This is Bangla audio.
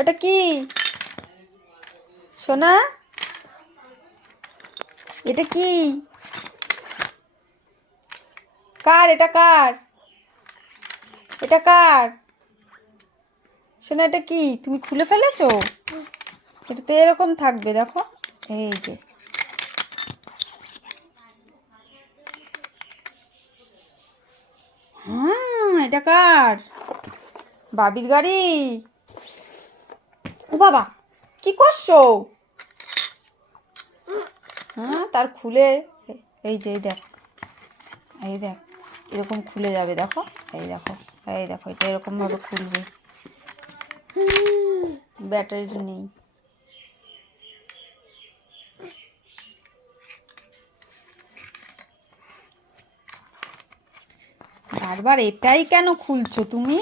এটা কি সোনা? এটা কি? কার এটা? কার এটা? কার সোনা? এটা কি তুমি খুলে ফেলেছো? এটা তো এরকম থাকবে, দেখো। এই যে হ্যাঁ, এটা কার? বাবির গাড়ি। ও বাবা, কি করছো? হ্যাঁ, তার খুলে এই যে দেখ, এই দেখ, এরকম খুলে যাবে, দেখো। এই দেখো, এই দেখো, এটা এরকম ভাবে খুলবে। ব্যাটারি নেই। বারবার এটাই কেন খুলছো তুমি?